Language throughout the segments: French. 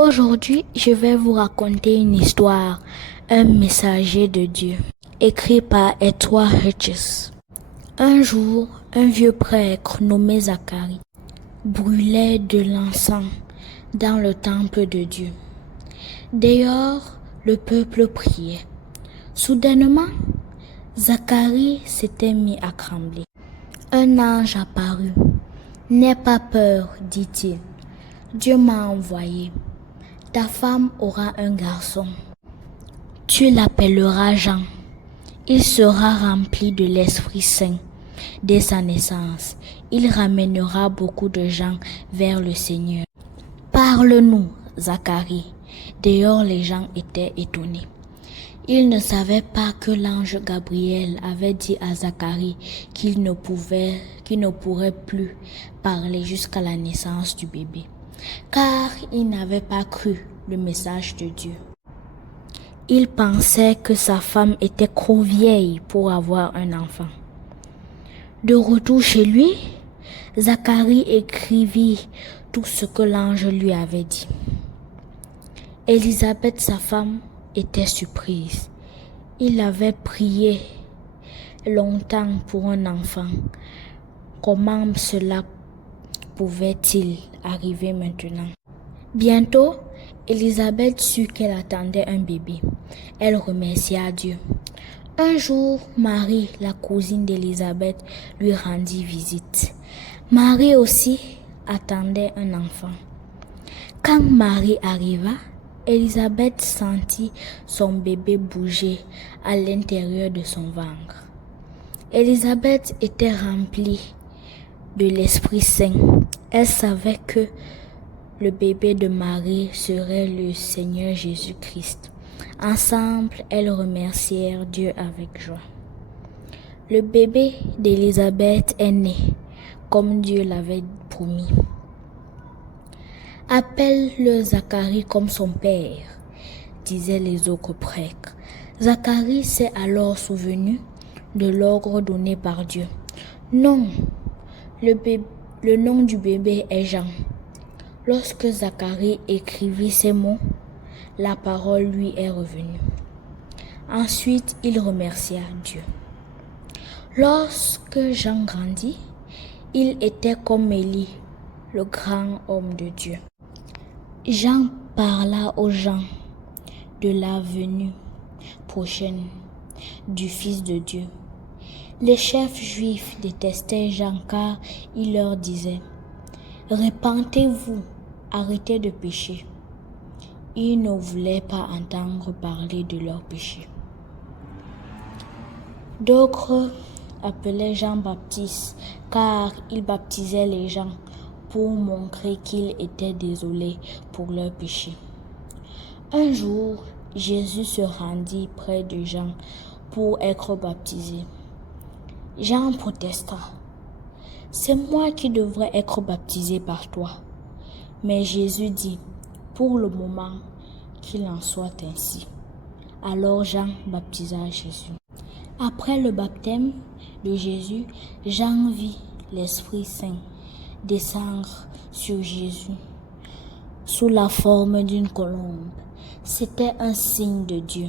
Aujourd'hui, je vais vous raconter une histoire, un messager de Dieu, écrit par Edward Hughes. Un jour, un vieux prêtre nommé Zacharie brûlait de l'encens dans le temple de Dieu. Dehors, le peuple priait. Soudainement, Zacharie s'était mis à trembler. Un ange apparut. « N'aie pas peur, dit-il. Dieu m'a envoyé. Ta femme aura un garçon. Tu l'appelleras Jean. Il sera rempli de l'Esprit Saint. Dès sa naissance, il ramènera beaucoup de gens vers le Seigneur. Parle-nous, Zacharie. » Dehors, les gens étaient étonnés. Ils ne savaient pas que l'ange Gabriel avait dit à Zacharie qu'il ne pourrait plus parler jusqu'à la naissance du bébé, car il n'avait pas cru le message de Dieu. Il pensait que sa femme était trop vieille pour avoir un enfant. De retour chez lui, Zacharie écrivit tout ce que l'ange lui avait dit. Élisabeth, sa femme, était surprise. Il avait prié longtemps pour un enfant. Comment cela pouvait-il arriver maintenant? Bientôt, Élisabeth sut qu'elle attendait un bébé. Elle remercia Dieu. Un jour, Marie, la cousine d'Élisabeth, lui rendit visite. Marie aussi attendait un enfant. Quand Marie arriva, Élisabeth sentit son bébé bouger à l'intérieur de son ventre. Élisabeth était remplie de l'Esprit Saint. Elle savait que le bébé de Marie serait le Seigneur Jésus-Christ. Ensemble, elles remercièrent Dieu avec joie. Le bébé d'Élisabeth est né, comme Dieu l'avait promis. « Appelle-le Zacharie comme son père, » disaient les autres prêtres. Zacharie s'est alors souvenu de l'ordre donné par Dieu. « Non, le nom du bébé est Jean. » Lorsque Zacharie écrivit ces mots, la parole lui est revenue. Ensuite, il remercia Dieu. Lorsque Jean grandit, il était comme Élie, le grand homme de Dieu. Jean parla aux gens de la venue prochaine du Fils de Dieu. Les chefs juifs détestaient Jean car il leur disait « Repentez-vous, arrêtez de pécher. » Ils ne voulaient pas entendre parler de leurs péchés. D'autres appelaient Jean-Baptiste car il baptisait les gens pour montrer qu'il était désolé pour leurs péchés. Un jour, Jésus se rendit près de Jean pour être baptisé. Jean protesta. « C'est moi qui devrais être baptisé par toi. » Mais Jésus dit, « Pour le moment, qu'il en soit ainsi. » Alors Jean baptisa Jésus. Après le baptême de Jésus, Jean vit l'Esprit Saint descendre sur Jésus sous la forme d'une colombe. C'était un signe de Dieu.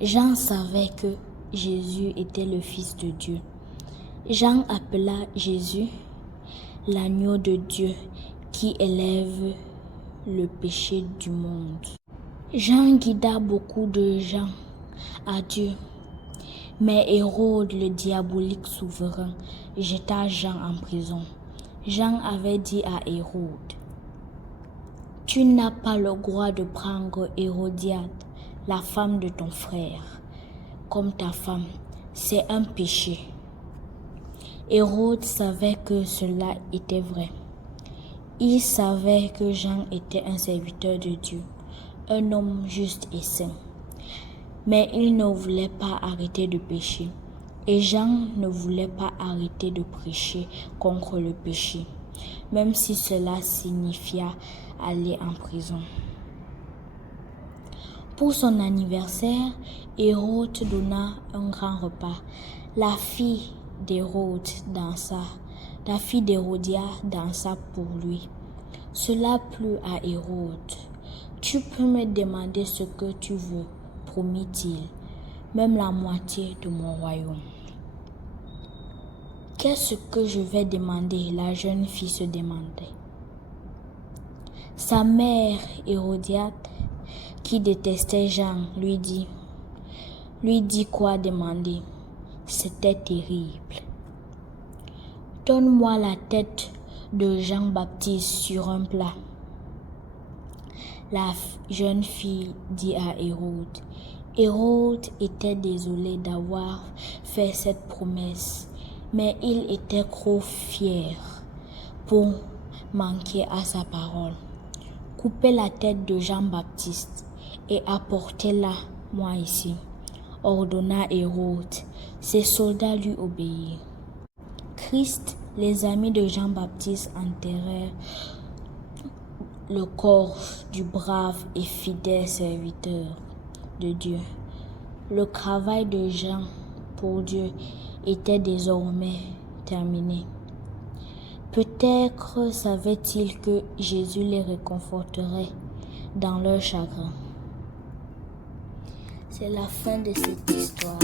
Jean savait que Jésus était le Fils de Dieu. Jean appela Jésus l'agneau de Dieu qui élève le péché du monde. Jean guida beaucoup de gens à Dieu. Mais Hérode, le diabolique souverain, jeta Jean en prison. Jean avait dit à Hérode, « Tu n'as pas le droit de prendre Hérodiade, la femme de ton frère, comme ta femme. C'est un péché. » Hérode savait que cela était vrai. Il savait que Jean était un serviteur de Dieu, un homme juste et saint. Mais il ne voulait pas arrêter de pécher. Et Jean ne voulait pas arrêter de prêcher contre le péché, même si cela signifiait aller en prison. Pour son anniversaire, Hérode donna un grand repas. La fille d'Hérodia dansa pour lui. Cela plut à Hérode. Tu peux me demander ce que tu veux, promit-il, même la moitié de mon royaume. Qu'est-ce que je vais demander? La jeune fille se demandait. Sa mère, Hérodiade, qui détestait Jean, lui dit quoi demander. C'était terrible. Donne-moi la tête de Jean-Baptiste sur un plat. La jeune fille dit à Hérode. Hérode était désolé d'avoir fait cette promesse, mais il était trop fier pour manquer à sa parole. Coupez la tête de Jean-Baptiste et apportez-la moi ici, ordonna Hérode. Ses soldats lui obéirent. Christ, les amis de Jean-Baptiste enterrèrent le corps du brave et fidèle serviteur de Dieu. Le travail de Jean pour Dieu était désormais terminé. Peut-être savait-il que Jésus les réconforterait dans leur chagrin. C'est la fin de cette histoire.